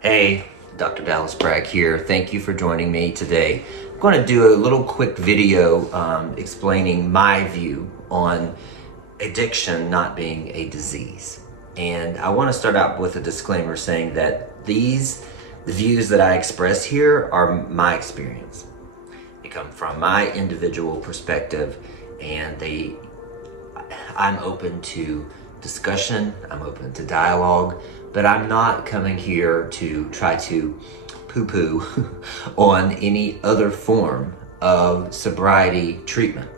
Hey, Dr. Dallas Bragg here. Thank you for joining me today. I'm going to do a little quick video explaining my view on addiction not being a disease. And I want to start out with a disclaimer saying that the views that I express here are my experience. They come from my individual perspective, and I'm open to discussion, I'm open to dialogue, but I'm not coming here to try to poo-poo on any other form of sobriety treatment.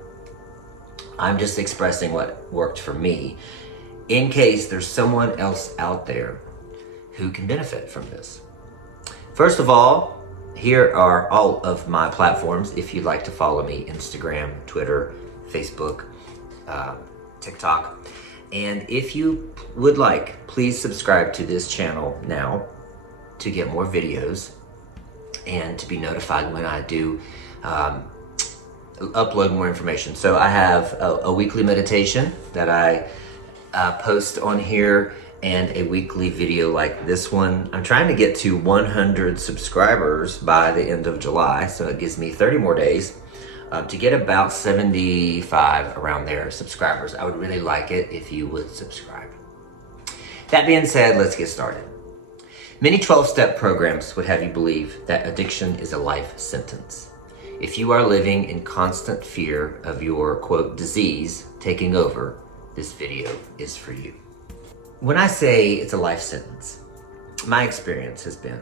I'm just expressing what worked for me in case there's someone else out there who can benefit from this. First of all, here are all of my platforms if you'd like to follow me: Instagram, Twitter, Facebook, TikTok. And if you would like, please subscribe to this channel now to get more videos and to be notified when I do upload more information. So I have a weekly meditation that I post on here, and a weekly video like this one. I'm trying to get to 100 subscribers by the end of July, so it gives me 30 more days to get about 75 around there subscribers. I would really like it if you would subscribe. That being said, let's get started. Many 12-step programs would have you believe that addiction is a life sentence. If you are living in constant fear of your, quote, disease taking over, this video is for you. When I say it's a life sentence, my experience has been,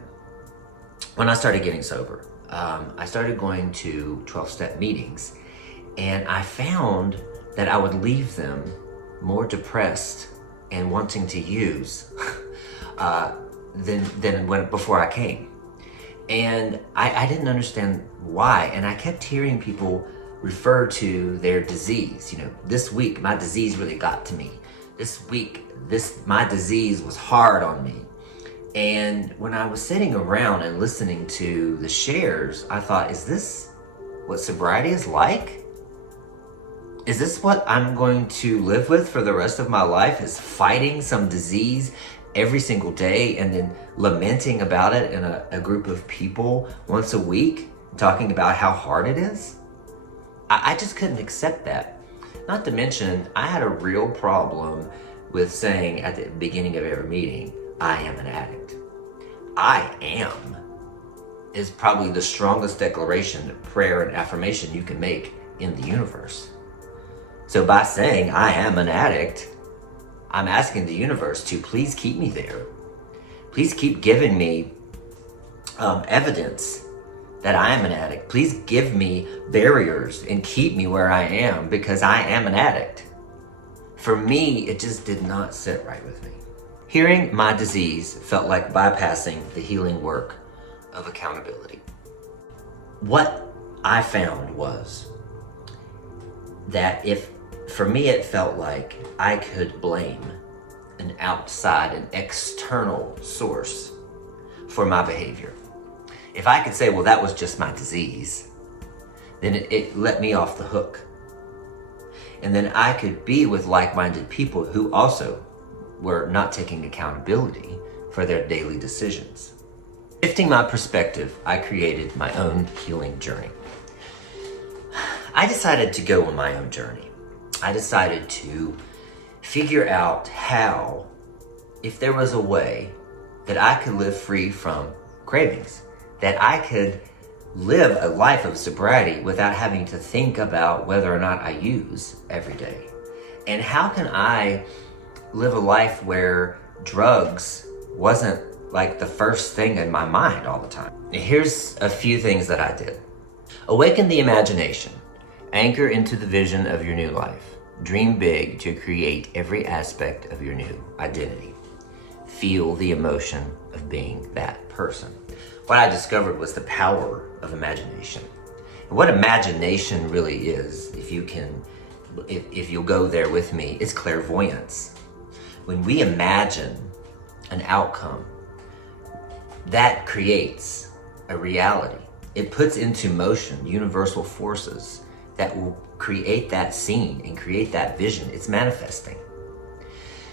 when I started getting sober, I started going to 12-step meetings, and I found that I would leave them more depressed and wanting to use than before I came. And I didn't understand why, and I kept hearing people refer to their disease. You know, this week my disease really got to me. This week, my disease was hard on me. And when I was sitting around and listening to the shares, I thought, is this what sobriety is like? Is this what I'm going to live with for the rest of my life, is fighting some disease every single day and then lamenting about it in a group of people once a week, talking about how hard it is? I just couldn't accept that. Not to mention, I had a real problem with saying at the beginning of every meeting, I am an addict. I am is probably the strongest declaration, prayer, and affirmation you can make in the universe. So by saying I am an addict, I'm asking the universe to please keep me there. Please keep giving me evidence that I am an addict. Please give me barriers and keep me where I am, because I am an addict. For me, it just did not sit right with me. Hearing my disease felt like bypassing the healing work of accountability. What I found was that for me, it felt like I could blame an outside, an external source for my behavior. If I could say, well, that was just my disease, then it let me off the hook. And then I could be with like-minded people who also were not taking accountability for their daily decisions. Shifting my perspective, I created my own healing journey. I decided to go on my own journey. I decided to figure out how, if there was a way that I could live free from cravings, that I could live a life of sobriety without having to think about whether or not I use every day. And how can I live a life where drugs wasn't like the first thing in my mind all the time? Here's a few things that I did. Awaken the imagination. Anchor into the vision of your new life. Dream big to create every aspect of your new identity. Feel the emotion of being that person. What I discovered was the power of imagination. And what imagination really is, if you'll go there with me, is clairvoyance. When we imagine an outcome, that creates a reality. It puts into motion universal forces that will create that scene and create that vision. It's manifesting.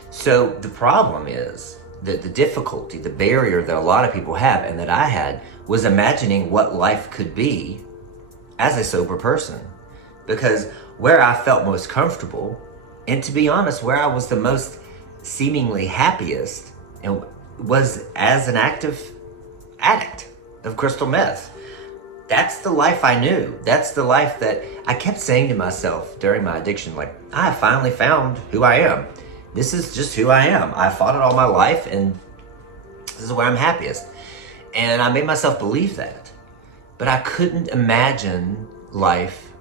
So the problem is the difficulty, the barrier that a lot of people have and that I had was imagining what life could be as a sober person. Because where I felt most comfortable, and to be honest, where I was the most seemingly happiest, and was as an active addict of crystal meth. That's the life I knew. That's the life that I kept saying to myself during my addiction, like, I finally found who I am. This is just who I am. I fought it all my life, and this is where I'm happiest. And I made myself believe that. But I couldn't imagine life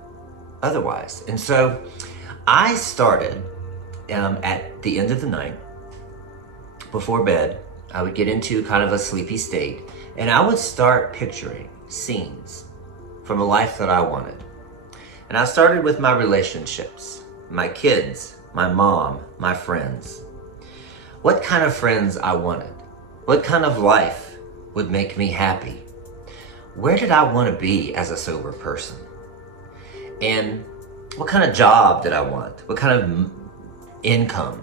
otherwise. And so I started at the end of the night, before bed, I would get into kind of a sleepy state, and I would start picturing scenes from a life that I wanted. And I started with my relationships, my kids, my mom, my friends. What kind of friends I wanted. What kind of life would make me happy. Where did I want to be as a sober person? And what kind of job did I want? What kind of income?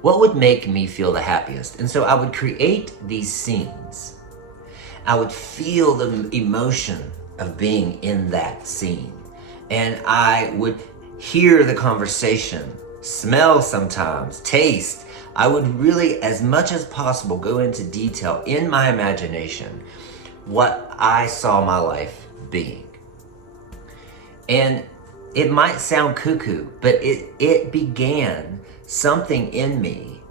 What would make me feel the happiest? And so I would create these scenes. I would feel the emotion of being in that scene. And I would hear the conversation, smell sometimes, taste. I would really, as much as possible, go into detail in my imagination what I saw my life being. And it might sound cuckoo, but it began something in me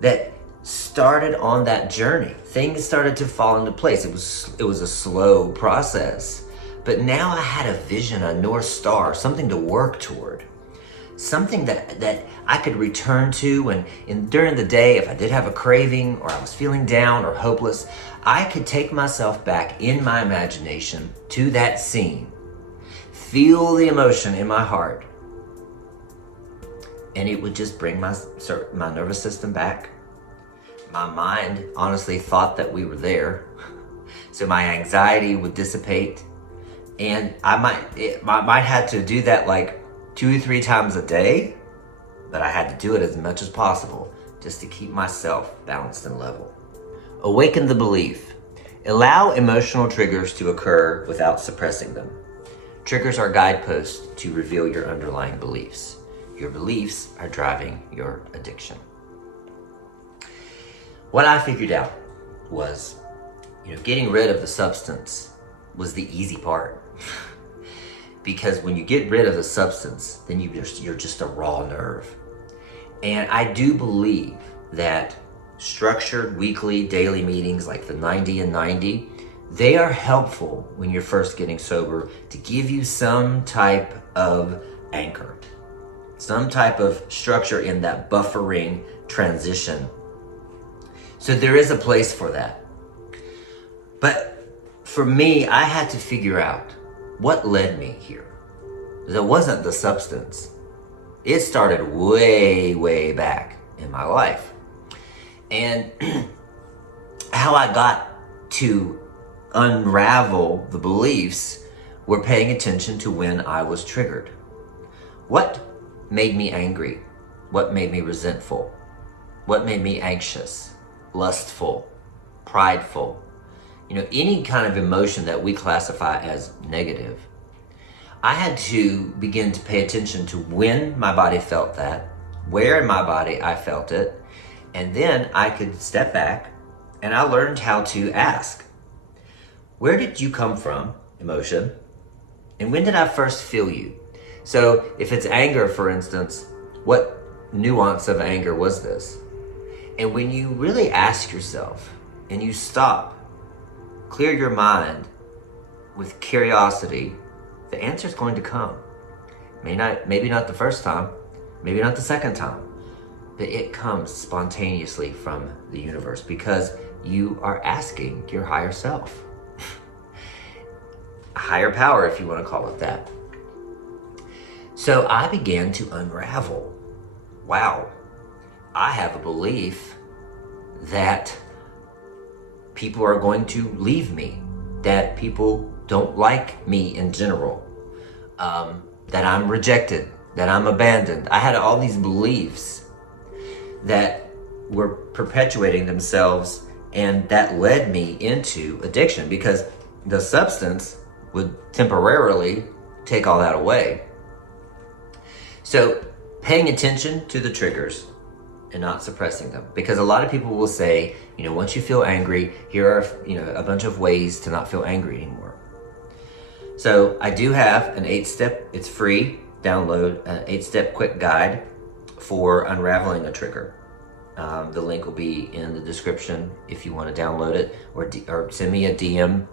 that started on that journey. Things started to fall into place. It was a slow process, but now I had a vision, a North Star, something to work toward, something that I could return to. And during the day, if I did have a craving or I was feeling down or hopeless, I could take myself back in my imagination to that scene, feel the emotion in my heart, and it would just bring my nervous system back. My mind honestly thought that we were there. So my anxiety would dissipate. And I might have to do that like 2 or 3 times a day, but I had to do it as much as possible just to keep myself balanced and level. Awaken the belief. Allow emotional triggers to occur without suppressing them. Triggers are guideposts to reveal your underlying beliefs. Your beliefs are driving your addiction. What I figured out was, getting rid of the substance was the easy part. Because when you get rid of the substance, then you're just a raw nerve. And I do believe that structured weekly, daily meetings like the 90 and 90, they are helpful when you're first getting sober to give you some type of anchor, some type of structure in that buffering transition. So there is a place for that. But for me, I had to figure out what led me here. It wasn't the substance. It started way, way back in my life. And how I got to unravel the beliefs were paying attention to when I was triggered. What made me angry? What made me resentful? What made me anxious, lustful, prideful? Any kind of emotion that we classify as negative. I had to begin to pay attention to when my body felt that, where in my body I felt it, and then I could step back and I learned how to ask, where did you come from, emotion? And when did I first feel you? So if it's anger, for instance, what nuance of anger was this? And when you really ask yourself and you stop, clear your mind with curiosity, the answer is going to come. Maybe not the first time, maybe not the second time, but it comes spontaneously from the universe because you are asking your higher self. A higher power, if you want to call it that. So I began to unravel. Wow, I have a belief that people are going to leave me, that people don't like me in general, that I'm rejected, that I'm abandoned. I had all these beliefs that were perpetuating themselves, and that led me into addiction because the substance would temporarily take all that away. So paying attention to the triggers and not suppressing them, because a lot of people will say, once you feel angry, here are a bunch of ways to not feel angry anymore. So I do have an 8-step, it's free, download an 8-step quick guide for unraveling a trigger. The link will be in the description if you want to download it, or send me a DM,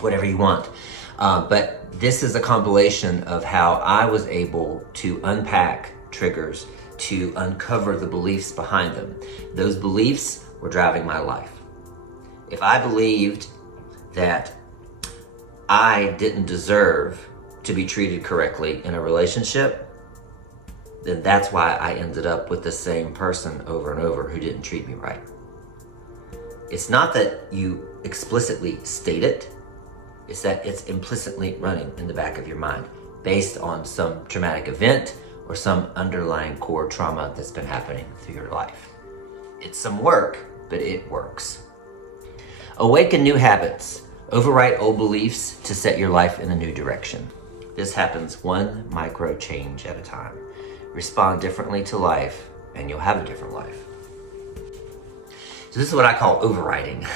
whatever you want. But this is a compilation of how I was able to unpack triggers, to uncover the beliefs behind them. Those beliefs were driving my life. If I believed that I didn't deserve to be treated correctly in a relationship, then that's why I ended up with the same person over and over who didn't treat me right. It's not that you explicitly state it, it's that it's implicitly running in the back of your mind based on some traumatic event or some underlying core trauma that's been happening through your life. It's some work, but it works. Awaken new habits. Overwrite old beliefs to set your life in a new direction. This happens one micro change at a time. Respond differently to life, and you'll have a different life. So this is what I call overriding.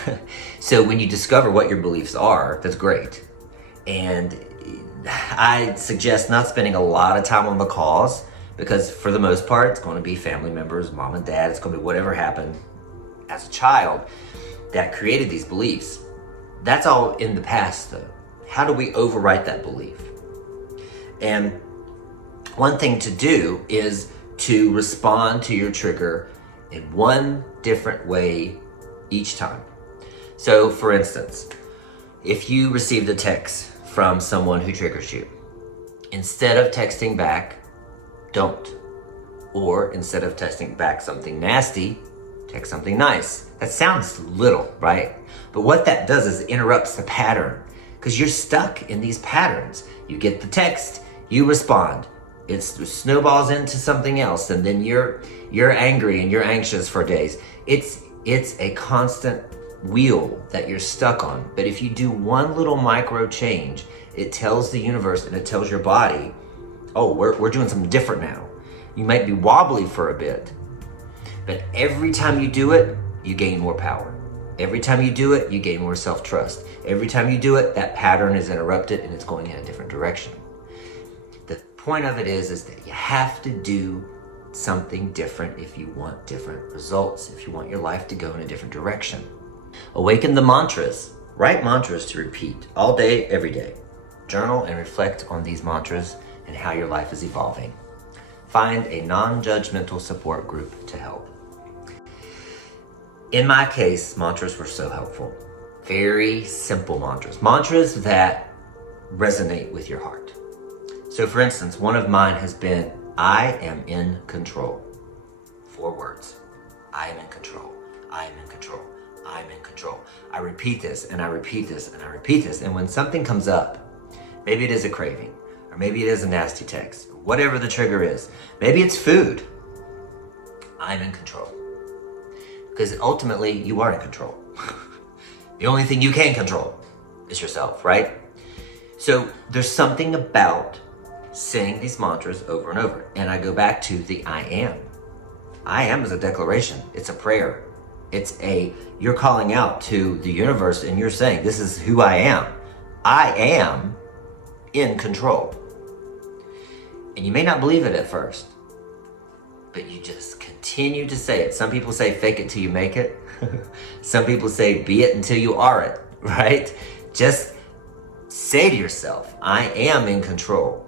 So when you discover what your beliefs are, that's great. And I suggest not spending a lot of time on the cause, because for the most part, it's going to be family members, mom and dad, it's going to be whatever happened as a child that created these beliefs. That's all in the past though. How do we overwrite that belief? And one thing to do is to respond to your trigger in one different way each time. So for instance, if you received a text from someone who triggers you, instead of texting back, don't. Or instead of texting back something nasty, text something nice. That sounds little, right? But what that does is it interrupts the pattern, because you're stuck in these patterns. You get the text, you respond. It snowballs into something else, and then you're angry and you're anxious for days. It's a constant wheel that you're stuck on. But if you do one little micro change, it tells the universe and it tells your body, oh, we're doing something different now. You might be wobbly for a bit, but every time you do it, you gain more power. Every time you do it, you gain more self-trust. Every time you do it, that pattern is interrupted and it's going in a different direction. The point of it is that you have to do something different if you want different results, if you want your life to go in a different direction. Awaken the mantras. Write mantras to repeat all day, every day. Journal and reflect on these mantras and how your life is evolving. Find a non-judgmental support group to help. In my case, mantras were so helpful. Very simple mantras. Mantras that resonate with your heart. So for instance, one of mine has been, I am in control. 4 words. I am in control. I am in control. I'm in control. I repeat this and I repeat this and I repeat this. And when something comes up, maybe it is a craving, or maybe it is a nasty text, whatever the trigger is. Maybe it's food. I'm in control. Because ultimately, you are in control. The only thing you can control is yourself, right? So there's something about saying these mantras over and over. And I go back to the I am. I am is a declaration. It's a prayer. You're calling out to the universe and you're saying, this is who I am. I am in control. And you may not believe it at first, but you just continue to say it. Some people say fake it till you make it. Some people say be it until you are it, right? Just say to yourself, I am in control.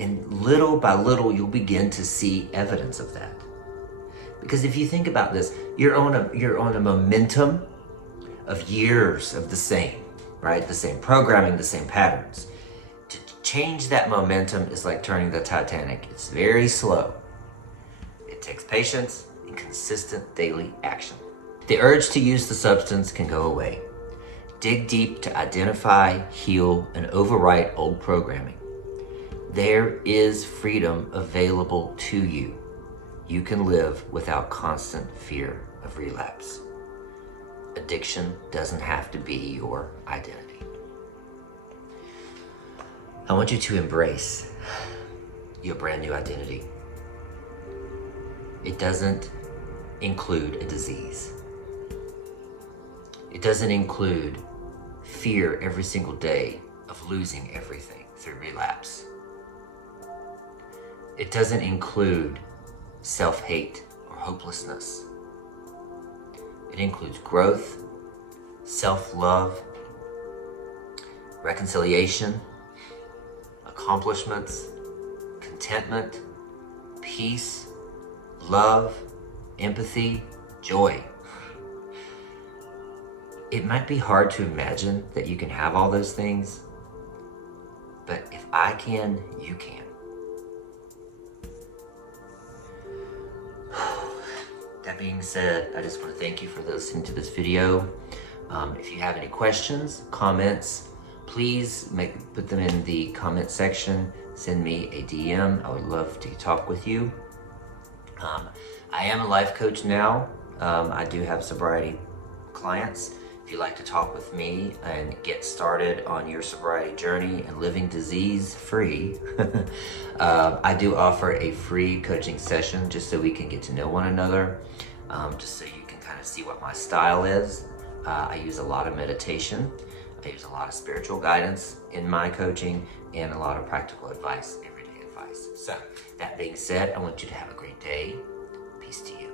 And little by little, you'll begin to see evidence of that. Because if you think about this, you're on a momentum of years of the same, right? The same programming, the same patterns. To change that momentum is like turning the Titanic. It's very slow. It takes patience and consistent daily action. The urge to use the substance can go away. Dig deep to identify, heal, and overwrite old programming. There is freedom available to you. you can live without constant fear of relapse. Addiction doesn't have to be your identity. I want you to embrace your brand new identity. It doesn't include a disease. It doesn't include fear every single day of losing everything through relapse. It doesn't include self-hate or hopelessness. It includes growth, self-love, reconciliation, accomplishments, contentment, peace, love, empathy, joy. It might be hard to imagine that you can have all those things, but if I can, you can. That being said, I just want to thank you for listening to this video. If you have any questions, comments, please put them in the comment section. Send me a DM. I would love to talk with you. I am a life coach now. I do have sobriety clients. If you'd like to talk with me and get started on your sobriety journey and living disease-free, I do offer a free coaching session just so we can get to know one another, just so you can kind of see what my style is. I use a lot of meditation. I use a lot of spiritual guidance in my coaching and a lot of practical advice, everyday advice. So that being said, I want you to have a great day. Peace to you.